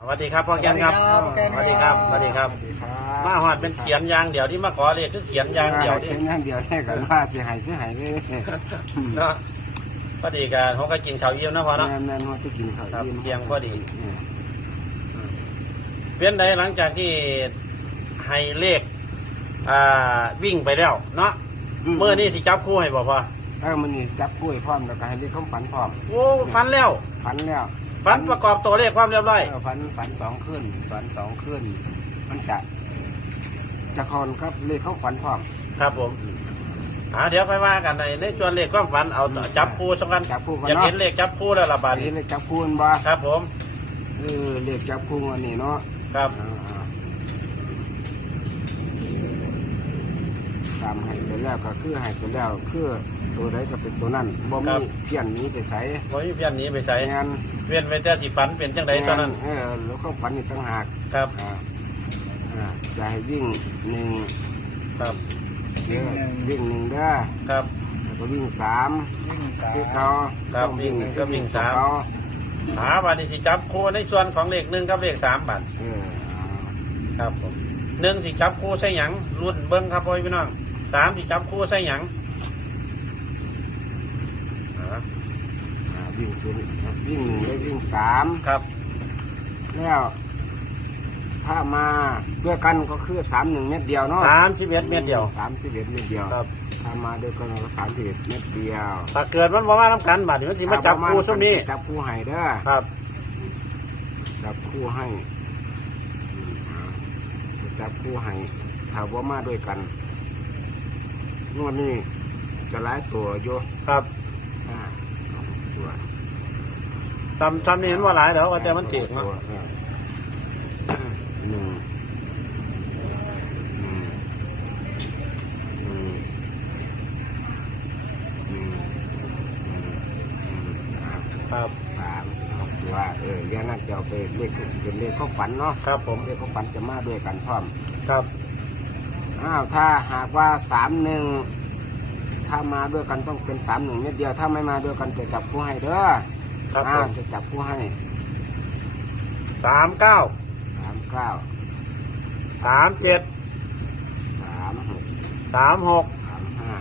สวัสดีครับพ่อแกนครับ สวัสดีครับสวัสดีครับสวัสดีครับมาหอดเป็นเขียนอยางเดียวที่มาขอเลยคือเขียนอยางเดียวที่เขียนอย่างเดียวแค่กันว่าสิหายคือหายเลยเนาะพอดีกันเขาก็กินข้าวเยี่ยมนะพ่อเนาะแม่นแม่นว่าจะกินข้าวครับอิ่มเที่ยงพอดีเนี่ยเพี้ยนใดหลังจากที่ให้เลขอ่าวิ่งไปแล้ว เนาะเมื่อนี้ที่จับคู่ให้บ่พ่อเออมันนี่จับกล้วยพร้อมแล้วก็ให้เรียกเขาฝันพร้อมโอ้ฟันแล้ว ฝันแล้ว ฟันประกอบตัวเลขความเรียบร้อย เออฝันฝันสองขึ้นฝันสองขึ้น มันจะจะคอนครับเรียกเขาฝันพร้อมครับผมอ่าเดี๋ยวค่อยว่ากันในในส่วนเลขความฝันเอาจับคู่สำคัญจับคู่กันอยากเนาะเห็นเลขจับคู่แล้วละบาดเรีนี้ยกจับคู่กันบ่ครับผม เออเรียกจับคู่วันนี้เนาะครับ อ่าๆตามให้ไปแล้วก็คือให้ไปแล้วคือตัวใดก็เป็นตัวนั้นบ่มีเพี้ยนหนี้ไปใส่บ่มีเพี้ยนหนี้ไปใส่งานเวียนไปแต่สิฝันเป็นจังไดตอนนั้นเออแล้วก็ฝันอีกต่างหากครับอ่าอ่าจะให้วิ่งหนึ่งครับเดี๋ยววิ่งหนึ่งเด้อครับ แล้วก็วิ่งสามวิ่งสามคือเขาครับต้องวิ่งหนึ่งก็วิ่งสาม เขหาบาดนี้สิจับคู่ในส่วนของเลขหนึ่งกับเลขสามบาทเออ ครับผมหนึ่งสิจับคู่ใส่หยังรุ่นเบิ้งครับพ่อพี่น้อง สามสิจับคู่ใส่หยังอ่าอ่าวิ่งศูนย์วิ่งหนึ่งแล้ววิ่งสามครับ แล้วถ้ามาด้วยกันก็คือสามหนึ่งเม็ดเดียวเนาะสามสิบเอ็ดเมตรเดียว สามสิบเอ็ดเม็ดเดียวครับถ้ามาด้วยกันก็สามสิบเอ็ดเม็ดเดียวถ้าเกิดมันบ่มาทำกันบาดนี้มันสิมาจับคู่ซุมนี้จับคู่ให้เด้อครับ จับคู่ให้อืมอ่าจับคู่ให้ถ้าว่ามาด้วยกัน งวดนี้จะหลายตัวโยครับอ่าตัวทำทำนี่เห็นว่าหลายเดี๋ยวว่าแต่มันจีกเนาะตัวเออหนึ่งหนึ่งหนึ่งหนึ่งหนึ่งอ่า ครับ สามเอาตัวเออเรียนนั่นจะเอาไปเลขเป็นเลขข้อฝันเนาะครับผมเลขข้อฝันจะมาด้วยกันพร้อมครับ อ้าวถ้าหากว่าสามหนึ่งถ้ามาด้วยกันต้องเป็นสามหนึ่งเม็ดเดียว ถ้าไม่มาด้วยกันจะจับผู้ให้เด้อครับผอ้าวมจะจับผู้ให้สามเก้าสามเก้าสามเจ็ดสามหกสามหกสามห้า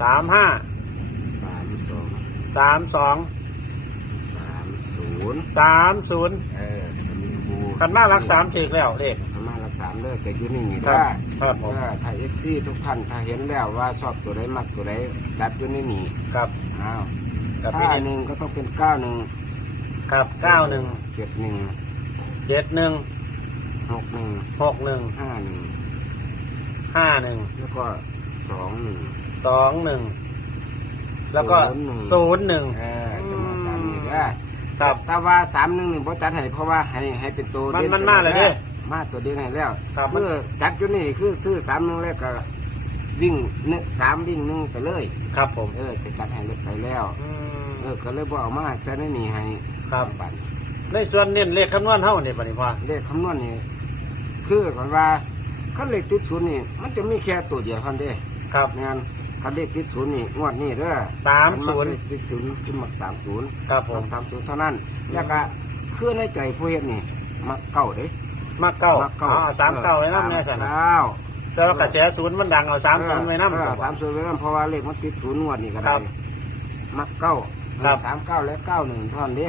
สามห้าสามสองสามสองสามศูนย์สามศูนย์เออจะมีบูคันมารักสามจีกแล้วเลข มารักสามเด้อแต่อยูนี่นี่ครับได้ครับผมเออถ้าเอฟซีทุกท่านถ้าเห็นแล้วว่าชอบตัวใดมักตัวใดจัดอยูนี่นี่ครับอ้าวกับถ้าพี่หนึ่งก็ต้องเป็นเก้าหนึ่งครับเก้าหนึ่งเจ็ดหนึ่งเจ็ดหนึ่งหกหนึ่งหกหนึ่งห้าหนึ่งห้าหนึ่งแล้วก็สองหนึ่ง สองหนึ่งแล้วก็ศูนย์หนึ่งเออจะมาตามนี้ได้ครับ แต่ว่าสามหนึ่งหนึ่งพอจัดให้เพราะว่าให้ให้เป็นตัวมันด่มันมาเลยเด้ มาตัวเด่นให้แล้วครับเพื่อจัดอยู่นี่คือซื้อสามหนึ่งแล้วก็วิ่งหนึ่งสามวิ่งหนึ่งไปเลย ครับผมเออจะจัดให้เลยไปแล้ว อืม เออก็เลยบอกเอามาใส่ในนี่ให้ครับ บัตรในส่วนเน้นเลขคำนวณเท่านี่ปฏิภาณเลขคำนวณนี่คือก่อนว่าคันเลขติดศูนย์นี่ มันจะมีแค่ตัวเดียวเท่านั้นเด้ครับ งานคันเลขติดศูนย์นี่งวดนี้เด้อสามศูนย์ คัเลขติดศูนย์ขึ้นมาสามศูนย์ ครับผมสามศูนย์เท่านั้น แล้วก็คือในใจผู้เฮ็ดนี่มักเก้าเด้ มาเก้ามักเก้าอ๋อสามเก้าไว้น้ำเนี่ยสาสัมนนะเก้าแต่ว่ากระแสศูนย์มันดังเอาสามศูนย์ไว้น้ำ เออสามศูนย์ไว้น้ำเพราะว่าเลขมันติดศูนย์งวดนี่ก็ครัได้บมักเก้าครับ สามเก้าและเก้าหนึ่งเท่านั้นเด้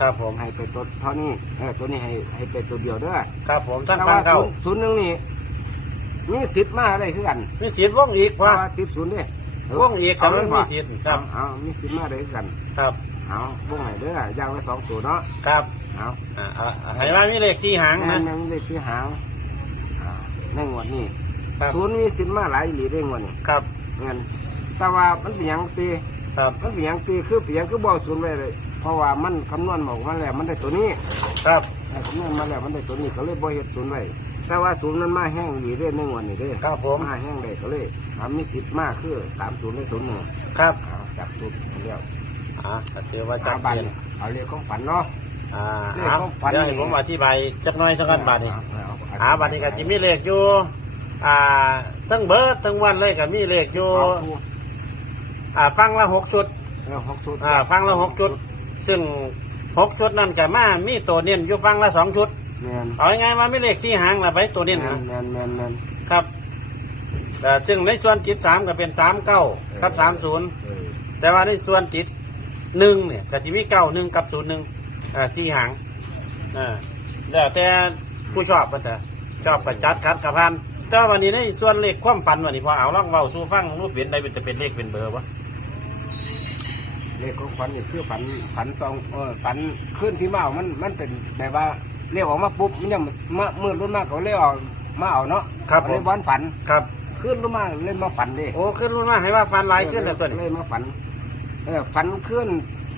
ครับผม ให้ไปตัวเท่านี้เออตัวนี้ให้ให้ไปตัวเดียวเด้อครับผมท่านแต่ฟัว่างเข้าศูนย์ศูนย์หนึ่งนี่มีสิทธิ์มาได้คือกันมีสิทธิ์ว่องอีกเพราะว่าว่าติดศูนย์เด้ว่องอีกครับเลยมีสิทธิ์ครับ เอาเอามีสิทธิ์มาได้คือกัน ครับ เอาวงไหนเด้อย่างละสองตัวเนาะ ครับ เอาอ่าอ่าให้ว่ามีเลขสี่หางแม่นะนแม่นเลขที่หางอ่าในงวดนี้ครับ ศูนย์มีสิทธิ์มาหลายอีหลีได้งวดนี้ครับเงินแต่ว่ามันเป็นหยังตีครับมันเป็นหยังตีคือเป็นหยังคือบ่เอาศูนย์ไว้เลยเพราะว่ามันคำนวณบอกมาแล้วมันได้ตัวนี้ครับคำนวณมาแล้วมันได้ตัวนี้ก็เลยบ่เฮ็ดศูนย์ไว้แต่ว่าศูนย์มันมาแห้งดีเด้ในงวดนี้เด้ครับผมมาแห้งได้ก็เลยอ่ามีสิทธิ์มากคือสามศูนย์และศูนย์หนึ่งครับอ่าจับทุกเรียกอ่าก็ถือว่าจัอาดบันเจนเอาเรียกของฝันเนาะ อ่าเลขเอาของฝันเดี๋ยวให้ผมอธิบายจักหน้อยสักกันบาทนี่เอหาบัตรนี้ก็จะมีเลขอยู่ อ่าทั้งเบิร์ดทั้งวันเลยก็มีเลขอยู่สองคู่อ่าฟังละหกชุดเออหกชุดอ่าฟังละหกชุด ซึ่งหกชุดนั่นก็มามีตัวเน้นอยู่ฟังละสองชุดแมนเอาง่ายๆว่าไม่เลขสี่หางละไปตัวเน้นแมนะนแมนแมนแมนครับแต่ซึ่งในส่วนจิตสามก็เป็นสามเก้ากับสามศูนย์เออแต่ว่าในส่วนจิตหนึ่งเนี่ยก็จะมีเก้าหนึ่งกับศูนย์หนึ่ง อ่าสี่หางอ่าแล้วแต่ผู้ชอบก็แต่ชอบกับจัดคัดกับพันแต่ว่าวันนี้ในส่วนเลขความฝันวันนี้พอเอาล่องเบาสู้ฟังรูปเปลี่ยนใดเป็นจะเป็นเลขเป็นเบอร์วะเลขของฝันนี่คือฝันฝันตองเออฝันขึ้นที่มาเอามันมันเป็นแบบว่าเรียกออกมาปุ๊บมันยังมามืดรุ่นมากเขาเรียกเอามาเอาเนาะครับผเรียมกวันฝันครับ ขึ้นรุ่นมากเล่นมาฝันดิโอ้ขึ้นรุ่นมาให้ว่าฟันหลายขึ้นแล้วตัวนี้เล่นมาฝันเออฝันขึ้น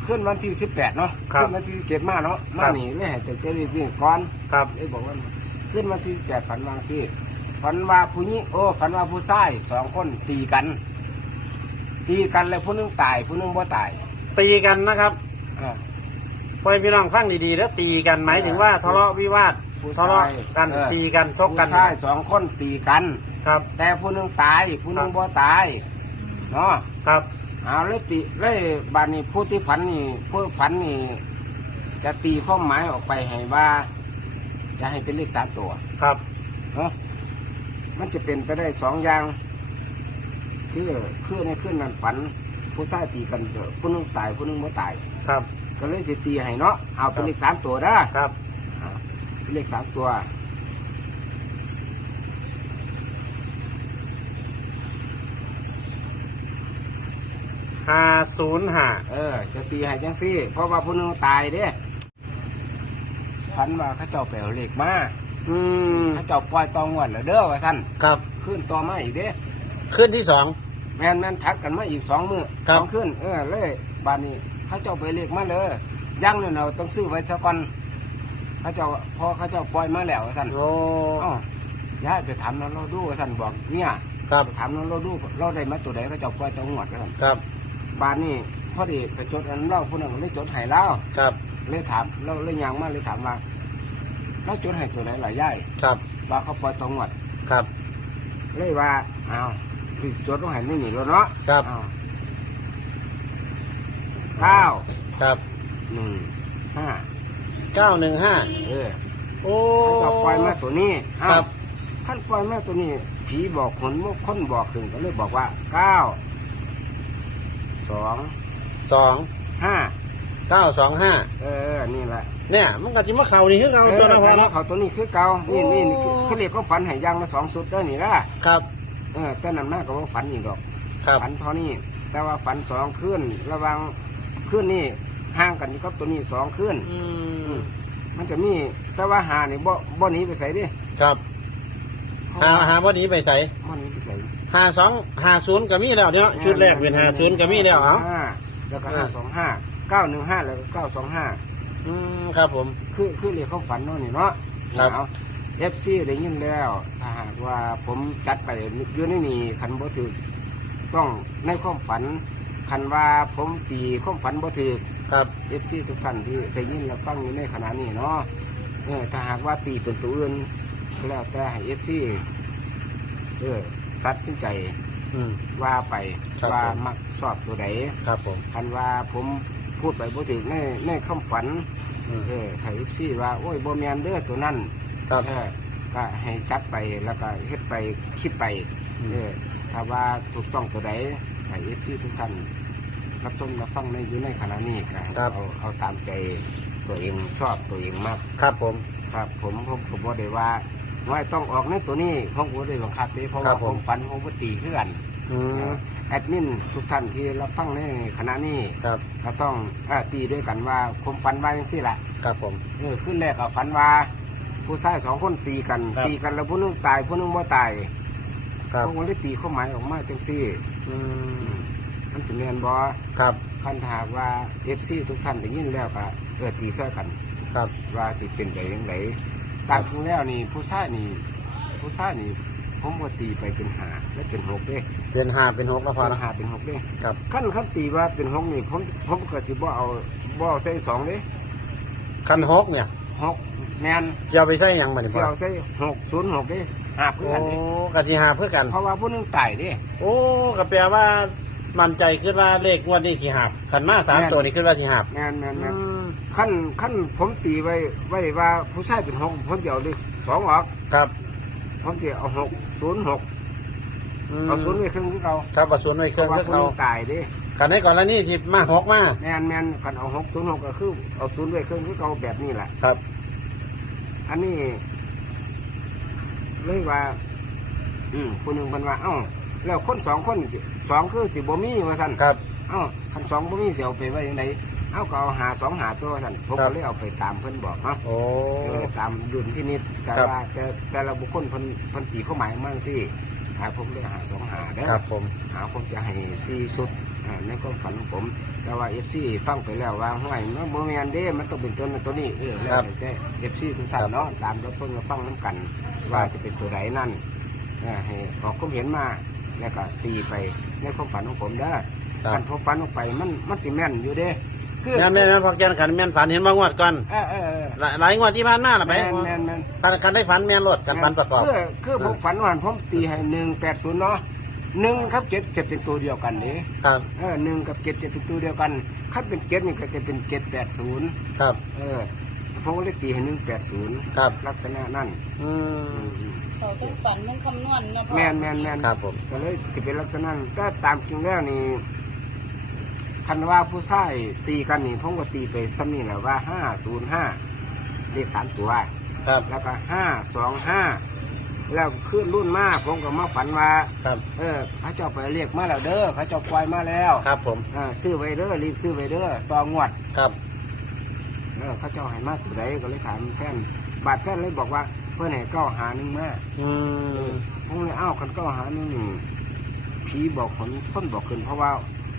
ขึ้นวันที่สิบแปดเนาะครับขึ้นวันที่สิบเจ็ดมาเนาะครัมาบนี่เลยให้แต่เจ้าวิ่งก่อนครับ เลยบอกว่าขึ้นวันที่สิบแปดฝันวางซี่ฝันว่าผู้นี้โอ้ฝันว่าผู้ชายสองคนตีกัน ตีกันแล้วผู้หนึงตายผู้หนึงบ่ตายตีกันนะครับอ่าพอให้พี่น้องฟังดีๆแล้วตีกันหมายถึงว่าทะเลาะวิวาทผู้ทะเลาะชายกันเออ ตีกันชกกันผู้ชายสองคนตีกัน ครับแต่ผู้หนึงตายผู้หนึงครับบ่ตายเนาะครับ เอาเลยตีเลยบานนี้ผู้ที่ฝันนี่ผู้ฝันนี่ จะตีข้อหมายออกไปให้ว่า จะให้เป็นเลขสามตัวครับเนาะมันจะเป็นไปได้สองอย่าง คือคือในขึ้นนั้นฝัน ผู้ชายตีกันเถอะผู้หนึงตายผู้หนึงบ่ตาย ครับก็เลยจะตีให้เนาะเอาเป็นครับเลขสามตัวได้ครับ เป็นเลขสามตัว ห้าศูนย์ห้าเออ จะตีให้จังซี่ เพราะว่าผู้หนึงตายเด้ฝันว่าเขาเจ้าไปเอาเลขมาอืมเขาเจ้าปล่อยตองวันแล้วเด้อว่าสั่นครับขึ้นต่อมาอีกเด้ ขึ้นที่สอง แม่นแม่นทัดกันมาอีกสองมือครับสองขึ้นเออเลยบานนี้เขาเจ้าไปเลขมาเลยยังเนี่ยเราต้องซื้อไว้ซะก่อนเขาเจ้าพอเขาเจ้าปล่อยมาแล้วว่าสั่นโอ้อ๋ย้ายไปถามน้องเราดูว่าสั่นบอกเนี่ยครับไปถามน้องเราดูเราได้มาตัวใดเขาเจ้าปล่อยตัวงวดว่าสั่นครับ บานนี้พอดีไปจดอันเล่าผู้หนึ่งเลยจดให้เล่าครับ เลยถามเราเลยยังมาเลยถามว่าเราจดให้ตัวไหนหลายย่ายครับว่าเขาปล่อยตัวงวดครับ เลยว่าอ้าวพี่จดต้องให้นี่นี่แล้วเนาะครับอ้าวเก้าครับหนึ่งห้าเก้าหนึ่งห้าเออโอ้เขาจะปล่อยมาตัวนี้อ้าครัวบท่านปล่อยมาตัวนี้ผีบอกคนมุกคนบอกขึ้นก็เลยบอกว่าเก้า สองสองห้าเก้าสองห้าเออนี่แหละเนี่ย มันก็จิมาเข่านี่คือเอาเออตัวละพอแต่แล้ว่าวเขาตัวนี้คือเก่านี่นี่นี่โอ้เขาเรียกเขาฝันให้ยางมาสองสุดแล้วนี่ละครับเออแต่นั้นมากก็ว่าฝันอีกดอกครับฝันเท่านี้แต่ว่าฝันสองขึ้นระหวังขึ้นนี่ห่างกันอยู่กับตัวนี้สองขึ้นอืมมันจะมีแต่ว่าหานี่บ่บ่หนีไปใส่ดิครับหาหาวันนี้ไปใส่บ่หนีไปใส่ หาสองหาศูนย์ก็มีแล้วเนี่ยชุดแรกเป็นหาศูนย์ก็มีแล้วเอาห้าแล้วก็อ่า ห้าสองห้าเก้าหนึ่งห้าแล้วก็เก้าสองห้าอืมครับผม คือคือเรียกเขาฝันเนาะนี่เนาะครับเอาเอฟซีได้ยินแล้วถ้าหากว่าผมจัดไปอยู่ในนี่คันบ่ถือต้องในความฝันคันว่าผมตีความฝันบ่ถือ ครับ เอฟซีทุกท่านที่ได้ยินและฟังอยู่ในขณะนี้เนาะเออถ้าหากว่าตีเป็นตัวอื่นก็แล้วแต่ให้เอฟซีเออ ตัดสินใจอืม ว่าไปครับว่าผม มักชอบตัวใดครับผมคันว่าผมพูดไปบ่ถึงในในคำฝัน อืม เออถ้าเอฟซีว่าโอ้ยบ่แมนเด้อตัวนั้นครับเออก็ให้จัดไปแล้วก็เฮ็ดไปคิดไปอืม เออถ้าว่าถูกต้องตัวใดให้เอฟซีทุกท่านรับชมรับฟังในอยู่ในขณะนี้ก็ให้เอาเอาตามใจตัวเองชอบตัวเองมาก ครับผม ครับผมผมผมบ่ได้ว่า ว่าต้องออกในตัวนี้ผมบ่ได้บังคับเด้เพราะครัว่าบผผมม ฝันผมบ่ตีคือกันอืมแอดมินทุกท่านที่รับฟังในขณะนี้ครับก็ต้องเออตีด้วยกันว่าผมฝันว่าจังซี่แหละครับผม เออขึ้นแรกก็ฝันว่าผู้ชายสองคนตีกัน ครับ ตีกันแล้วผู้หนึงตายผู้หนึงบ่ตายครับผมก็เลยตีความหมายออกมาจังซี่ อืมมันสิแม่นบ่ครับคันถามว่า FC ทุกท่านได้ยินแล้วก็เออตีซ้อยกัน ครับว่าสิเป็นไปจังได ตามจริงแล้วนี่ผู้ชายนี่ผู้ชายนี่ผมก็ตีไปเป็นหาและเป็นหกเด้เป็นห้าเป็นหกแล้วพอเป็นแล้วหาเป็นหกเด้ครับ ขั้นขั้นตีว่าเป็นหกนี่ผมผมก็สิบ่เอาบ่เอาใส่สองเด้คันหกเนี่ยหกแมนจะเอาไปใช้หยังบัดนี้สิพ่อเอาใส่หกศูนย์หกเด้หาเพื่โอ้อนเด้กะทิหาเพื่อกัน เพราะว่าผู้หนึงตายเด้ โอ้ก็แปลว่า มั่นใจขึ้นว่าเลขงวดนี้สิหับขันมาสามแม่น ตัวนี้ขึ้นว่าสิหับ แม่นแม่นแม่นอืม ขั้นขั้นผมตีไว้ไว้ว่าผู้ชายเป็นหกผมจะเอาเลขสองออกครับผมจะเอาหกศูนย์หกมเอาศูนย์ไว้ครึ่งที่เขาครับเอาศูนย์ไว้เคเพรื่องราะว่าก็คนเขาตายเดิขันในก่อนแล้วนี่ที่มาหกมาแม่นแม่นกันเอาหกศูนย์หกก็คือเอาศูนย์ไว้ครึ่งที่เขาแบบนี้แหละ ครับ อันนี้เลยว่า อืมคนหนึ่งมันว่า เอ้า แล้วคนสองคนสิสองคือสิบ่มีว่าสั่นครับ เอ้าคันสองบ่มีเสียวไปไว้ยังไง เอ้าก็เอาหาสองหาตัวสั่นผมครัก็บเลยเอาไปตามเพิ่นบอกเนาะโอ้ เออตามดุลพินิจแต่ครับ ว่าแต่แต่ละบุคคลเพิ่นเพิ่นตีเข้าหมายมาสิหาผมเลยหาสองหาเด้อ ครับผม หาผมจะให้สี่ชุดอ่าในความฝันของผม แต่ว่าเอฟซีฟังไปแล้วว่าห้วยมันโมเมนเด้มันต้องเป็นตัวนั้นตัวนี้เออแล้วแต่เอฟซีทุกท่านเนาะตามรับฟังรับฟังน้ำกัน ว่าจะเป็นตัวไหนนั่นเออให้ออกความเห็นมาแล้วก็ตีไปในความฝันของผมเด้อครับ การพบฝันออกไปมันมันสิแม่นอยู่เด้ คือแม่นแม่นแม่นพอแกนขันแม่นฝันเห็นว่างวดก่อนเออเออเออหลายหลายงวดที่ผ่านมาหรือไหมแม่นแม่นแม่นคันคันได้ฝันแม่นรถกันฝันประกอบ คือคือผมฝันว่าผมตีให้หนึ่งแปดศูนย์เนาะหนึ่งครับเจ็ดจะเป็นตัวเดียวกันนี่ครับ เออหนึ่งกับเจ็ดจะเป็นตัวเดียวกันถ้าเป็นเจ็ดนี่ก็จะเป็นเจ็ดแปดศูนย์ครับ เออผมก็เลยตีให้หนึ่งแปดศูนย์ครับ ลักษณะนั่นอืมเขาต้องฝันต้องคำนวณนะพ่อแม่นแม่นแม่นครับผม ก็เลยจะเป็นลักษณะนั้นแต่ตามจริงแล้วนี่ คันว่าผู้ชายตีกันนี่ผมก็ตีไปซ้ำนี่แหละว่าห้าศูนย์ห้าเลขสามตัว ครับ แล้วก็ห้าสองห้าแล้วขึ้นรุ่นมากผมก็มาฝันว่าครับ เออพระเจ้าไปเรียกมาแล้วเด้อพระเจ้าปล่อยมาแล้วครับผม อ่าซื้อไว้เด้อรีบซื้อไว้เด้อต่องวด ครับเออพระเจ้าให้มากตัวใดก็เลยถามแฟนบาดแฟนเลยบอกว่าเพื่อนให้เก้าหาหนึ่งมาอืมผมเลยอ้าวคันเก้าหาหนึ่งนี่ผีบอกคนคนบอกขึ้นเพราะว่า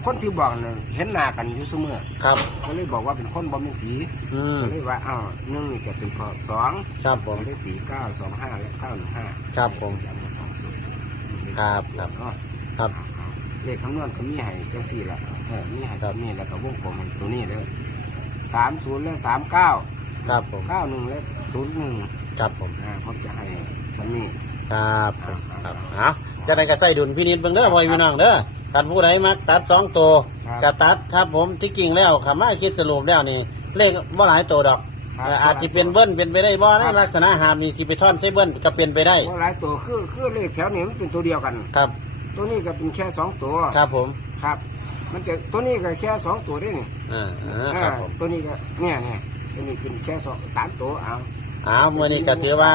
คนที่บอกเนี่ยเห็นหน้ากันอยู่เสมอครับ ก็เลยบอกว่าเป็นคนบ่เป็นผีอืมก็เลยว่าอ้าวหนึ่งนี่จะเป็นข้อสองครับผผมมได้ตีเก้าสองห้าและเก้าหนึ่งห้าครับผมจำมาสองสูตรครับครับก็ครับเลขคำนวณก็มีให้จังสี่ละเออมีให้ครับตัวนี้แล้วก็วงกลมให้ตัวนี้เลยสามศูนย์และสามเก้าครับผมเก้าหนึ่งและศูนย์หนึ่งครับผมอ่าผมจะให้ชั้นนี้ครับผมครับเอาจะได้กระใส่ดุลพินิจเบิ่งเด้อพ่อพี่น้องเด้อ กันผู้ใดมักตัดสองตัวจะตัดครับผมที่จริงแล้วคำว่าคิดสรุปแล้วนี่เลขว่าหลายตัวดอกครับ เอ่ออาจจะเป็นเบิ้ลเป็นไปได้บ่ในลักษณะหามนี่สิไปท่อนใส่เบิ้ลก็เป็นไปได้เพราะหลายตัวคือคือเลขแถวนี้มันเป็นตัวเดียวกัน ครับ ตัวนี้ก็เป็นแค่สองตัวครับผมครับ มันจะตัวนี้ก็แค่สองตัวได้นี่อ่าอ่าอ่าครับผมตัวนี้ก็เนี่ยเนี่ยตัวนี้เป็นแค่สองสามตัวเอา อ้าวมื่อนี้ก็ถือว่า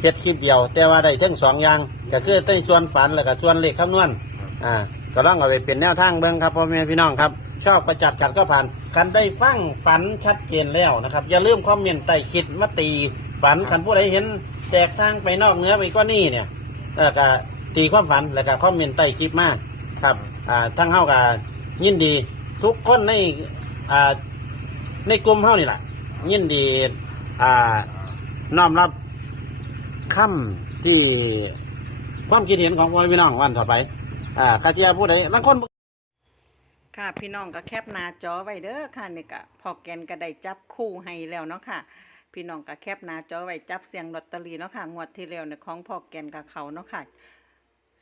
เฮ็ดคลิปเดียว แต่ว่าได้ทั้งสองอย่างก็คือในส่วนฝันแล้วก็ส่วนเลขคำนวณอ่า ก็ลองเอาไปเป็นแนวทางเบิ่งครับพ่อแม่พี่น้องครับ ชอบประจัดจัดก็ผ่านคันได้ฟังฝันชัดเจนแล้วนะครับ อย่าลืมคอมเมนต์ใต้คิดมาตีฝันคันผู้ใดเห็นแตกทางไปนอกเหนื้อไปก็นี่เนี่ยแล้วก็ตีความฝันแล้วก็คอมเมนต์ใต้คลิปมากครับอ่าทั้งเฮากับยินดี ทุกคนในอ่าในกลุ่มเฮานี่แหละยินดีอ่าน้อมรับคำที่ความคิดเห็นของพ่อพี่น้องวันต่อไป อ่าคาเทียผู้ใดบางคนค่ะพี่น้องก็แคปหน้าจอไว้เด้อค่ะนี่ก็พอแกนก็ได้จับคู่ให้แล้วเนาะค่ะ พี่น้องก็แคปหน้าจอไว้จับเสียงลอตเตอรี่เนาะค่ะงวดที่แล้วเนี่ยของพอแกนกับเขาเนาะค่ะ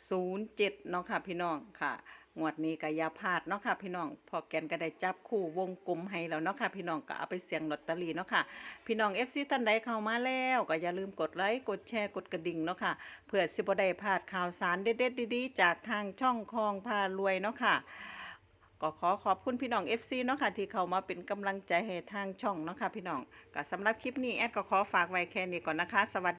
07เนาะค่ะพี่น้องค่ะงวดนี้ก็ยาพาดเนาะค่ะพี่น้องพอแกนก็ได้จับคู่วงกลมให้แล้วเนาะค่ะพี่น้องก็เอาไปเสี่ยงลอตเตอรี่เนาะค่ะพี่น้อง FC ท่านใดเข้ามาแล้วก็อย่าลืมกดไลค์กดแชร์กดกระดิ่งเนาะค่ะเพื่อสิบได้พลาดข่าวสารเด็ดๆดีๆ จากทางช่องคลองพารวยเนาะค่ะก็ขอขอบคุณพี่น้อง FC เนาะค่ะที่เข้ามาเป็นกำลังใจให้ทางช่องเนาะค่ะพี่น้องก็สำหรับคลิปนี้แอดก็ขอฝากไว้แค่นี้ก่อนนะคะสวัสดี